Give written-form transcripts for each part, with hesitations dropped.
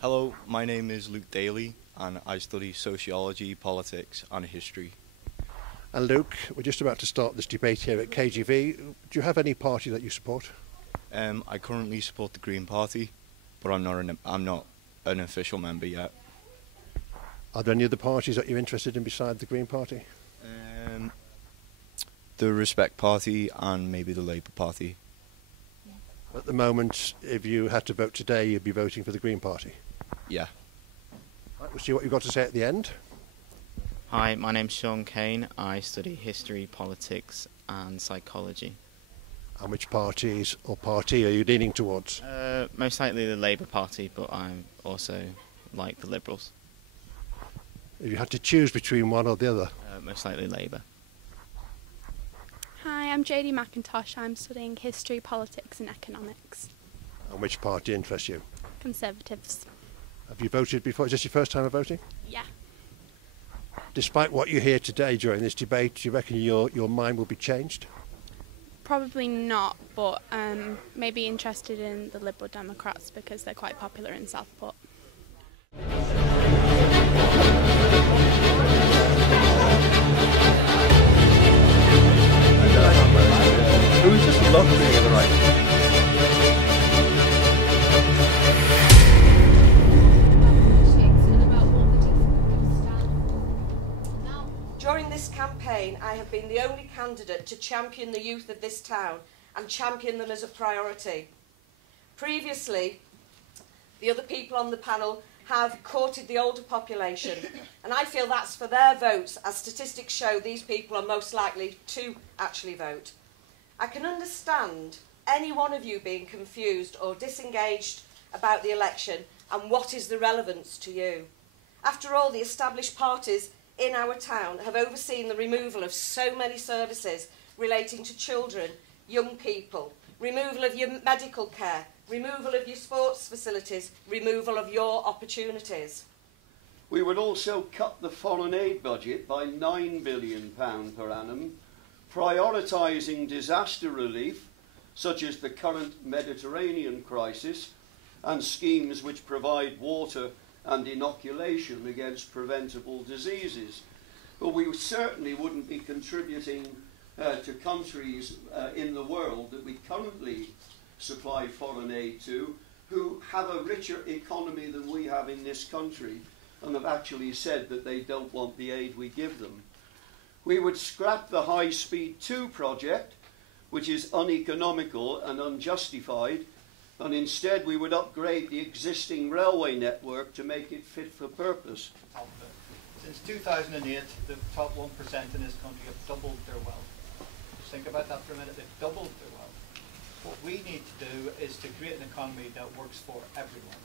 Hello, my name is Luke Daly and I study sociology, politics and history. And Luke, we're just about to start this debate here at KGV. Do you have any party that you support? I currently support the Green Party, but I'm not an official member yet. Are there any other parties that you're interested in beside the Green Party? The Respect Party and maybe the Labour Party. At the moment, if you had to vote today, you'd be voting for the Green Party. Yeah. Right, we'll see what you've got to say at the end. Hi, my name's Sean Kane. I study history, politics and psychology. And which parties or party are you leaning towards? Most likely the Labour Party, but I also like the Liberals. If you had to choose between one or the other? Most likely Labour. Hi, I'm JD McIntosh. I'm studying history, politics and economics. And which party interests you? Conservatives. Have you voted before? Is this your first time of voting? Yeah. Despite what you hear today during this debate, do you reckon your mind will be changed? Probably not, but maybe interested in the Liberal Democrats because they're quite popular in Southport. It was just lovely in the right. During this campaign, I have been the only candidate to champion the youth of this town and champion them as a priority. Previously, the other people on the panel have courted the older population, and I feel that's for their votes, as statistics show these people are most likely to actually vote. I can understand any one of you being confused or disengaged about the election and what is the relevance to you. After all, the established parties in our town have overseen the removal of so many services relating to children, young people, removal of your medical care, removal of your sports facilities, removal of your opportunities. We would also cut the foreign aid budget by £9 billion per annum, prioritising disaster relief, such as the current Mediterranean crisis, and schemes which provide water and inoculation against preventable diseases. But we certainly wouldn't be contributing to countries in the world that we currently supply foreign aid to, who have a richer economy than we have in this country, and have actually said that they don't want the aid we give them. We would scrap the High Speed 2 project, which is uneconomical and unjustified, and instead we would upgrade the existing railway network to make it fit for purpose. Since 2008, the top 1% in this country have doubled their wealth. Just think about that for a minute. They've doubled their wealth. What we need to do is to create an economy that works for everyone.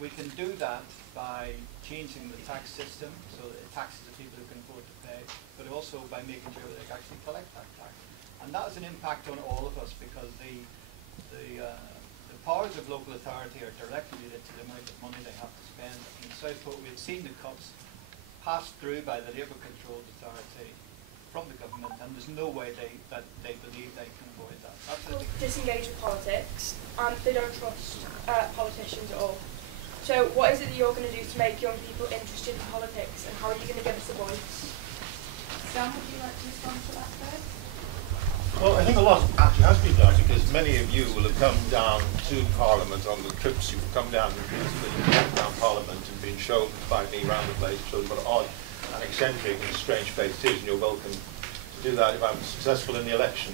We can do that by changing the tax system so that it taxes the people who can afford to pay, but also by making sure that they can actually collect that tax. And that has an impact on all of us because the powers of local authority are directly related to the amount of money they have to spend. In Southport, we've seen the cuts passed through by the Labour-controlled authority from the government, and there's no way that they believe they can avoid that. People disengage with politics, and they don't trust politicians at all. So what is it that you're going to do to make young people interested in politics, and how are you going to give us a voice? Sam, would you like to respond to that first? Well, I think a lot actually has been done, because many of you will have come down to Parliament on the trips. You've come down repeatedly down Parliament and been shown by me around the place, shown what odd and eccentric and strange place it is, and you're welcome to do that if I'm successful in the election.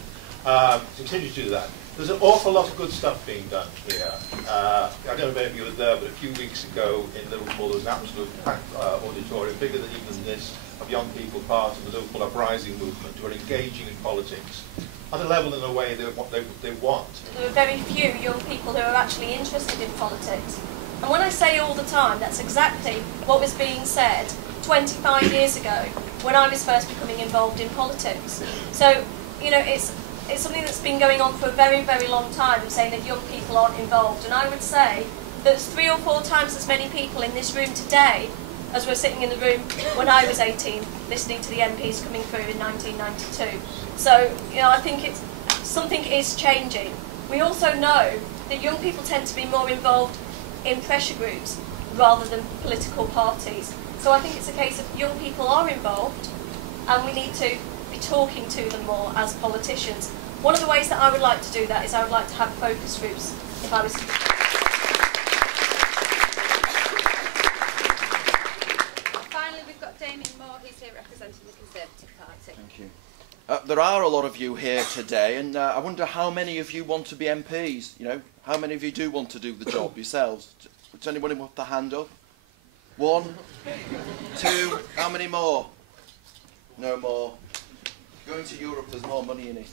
Continue to do that. There's an awful lot of good stuff being done here. I don't know if any of you were there, but a few weeks ago in Liverpool there was an absolute packed auditorium, bigger than even this, of young people part of the Liverpool Uprising movement who are engaging in politics at a level and a way they want. There are very few young people who are actually interested in politics. And when I say all the time, that's exactly what was being said 25 years ago when I was first becoming involved in politics. So, you know, it's something that's been going on for a very, very long time, saying that young people aren't involved. And I would say there's 3 or 4 times as many people in this room today as were sitting in the room when I was 18, listening to the MPs coming through in 1992. So, you know, I think something is changing. We also know that young people tend to be more involved in pressure groups rather than political parties. So I think it's a case of young people are involved and we need to be talking to them more as politicians. One of the ways that I would like to do that is I would like to have focus groups if I was... Finally, we've got Damien Moore, who's here representing the Conservative Party. Thank you. There are a lot of you here today, and I wonder how many of you want to be MPs. You know, how many of you do want to do the job yourselves? Does anybody put their hand up? 1, 2, how many more? No more. Going to Europe, there's more money in it.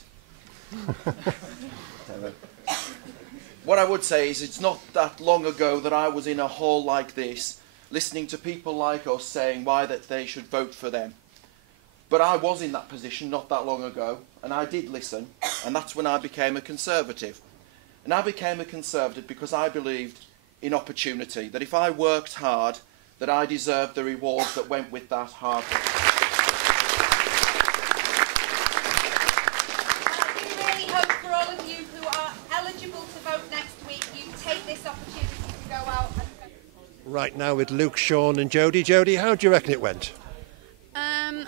What I would say is it's not that long ago that I was in a hall like this, listening to people like us saying why that they should vote for them. But I was in that position not that long ago, and I did listen, and that's when I became a Conservative. And I became a Conservative because I believed in opportunity, that if I worked hard, that I deserved the rewards that went with that hard work. We really hope for all of you who are eligible to vote next week, you take this opportunity to go out and... Right now with Luke, Sean and Jodie. Jodie, how do you reckon it went?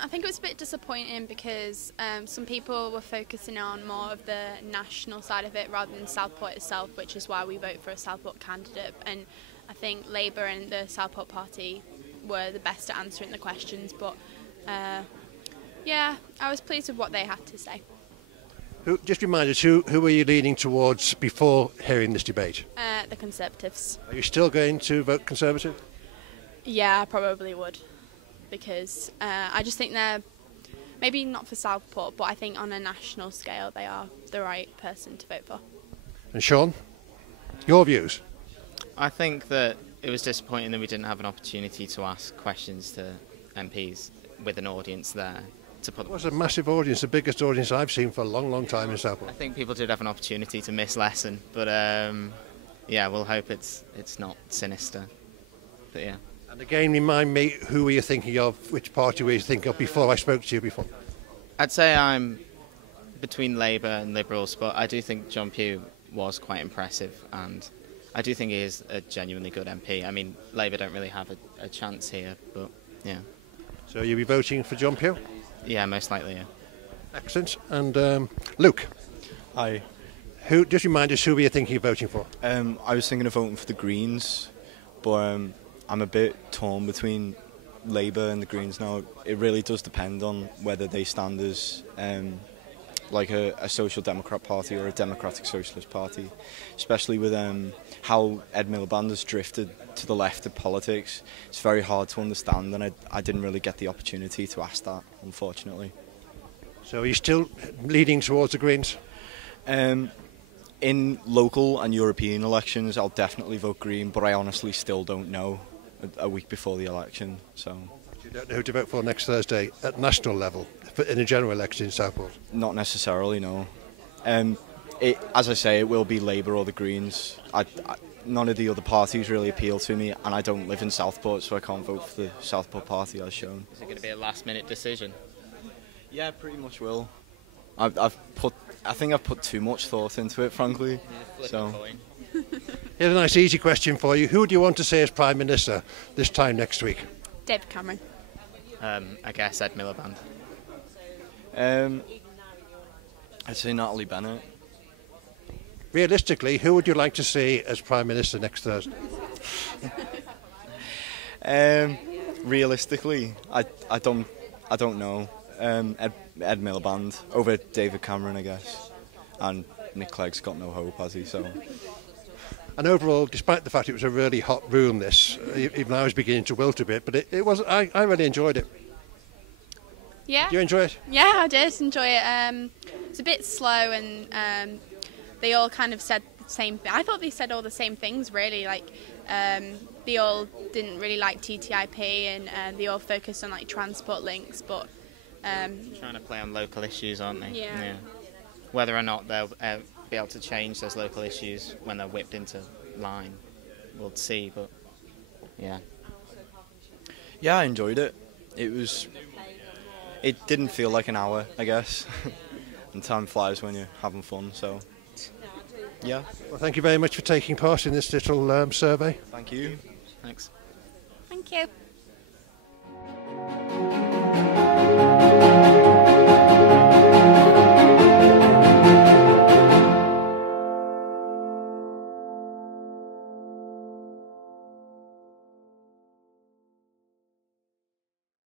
I think it was a bit disappointing because some people were focusing on more of the national side of it rather than Southport itself, which is why we vote for a Southport candidate. And I think Labour and the Southport Party were the best at answering the questions. But yeah, I was pleased with what they had to say. Just remind us, who were you leaning towards before hearing this debate? The Conservatives. Are you still going to vote Conservative? Yeah, I probably would. Because I just think they're, maybe not for Southport, but I think on a national scale they are the right person to vote for. And Sean, your views? I think that it was disappointing that we didn't have an opportunity to ask questions to MPs with an audience there. It was a massive audience, the biggest audience I've seen for a long, long time in Southport. I think people did have an opportunity to miss lesson, but yeah, we'll hope it's not sinister. But yeah. And again, remind me, who were you thinking of, which party were you thinking of before I spoke to you before? I'd say I'm between Labour and Liberals, but I do think John Pugh was quite impressive, and I do think he is a genuinely good MP. I mean, Labour don't really have a chance here, but yeah. So you'll be voting for John Pugh? Yeah, most likely, yeah. Excellent. And Luke? Hi. Just remind us, who were you thinking of voting for? I was thinking of voting for the Greens, but I'm a bit torn between Labour and the Greens now. It really does depend on whether they stand as like a Social Democrat party or a Democratic Socialist party, especially with how Ed Miliband has drifted to the left of politics. It's very hard to understand, and I didn't really get the opportunity to ask that, unfortunately. So are you still leaning towards the Greens? In local and European elections, I'll definitely vote Green, but I honestly still don't know a week before the election. So you don't know who to vote for next Thursday at national level in a general election in Southport? Not necessarily, no. As I say, it will be Labour or the Greens. None of the other parties really appeal to me, and I don't live in Southport, so I can't vote for the Southport party as shown. Is it going to be a last-minute decision? Yeah, pretty much will. I think I've put too much thought into it, frankly. So. Here's a nice easy question for you. Who do you want to see as Prime Minister this time next week? David Cameron. I guess Ed Miliband. I'd say Natalie Bennett. Realistically, who would you like to see as Prime Minister next Thursday? Realistically, I don't know. Ed Miliband over David Cameron, I guess. And Nick Clegg's got no hope, has he? So. And overall, despite the fact it was a really hot room, this, even I was beginning to wilt a bit, but it was. I really enjoyed it. Yeah. Did you enjoy it? Yeah, I did enjoy it. It's a bit slow, and they all kind of said the same thing. I thought they said all the same things, really. Like, they all didn't really like TTIP, and they all focused on like transport links, but. Trying to play on local issues, aren't they? Yeah. Whether or not they'll be able to change those local issues when they're whipped into line, we'll see. But yeah. Yeah, I enjoyed it. It didn't feel like an hour, I guess. And time flies when you're having fun. So. Yeah. Well, thank you very much for taking part in this little survey. Thank you. Thanks. Thank you.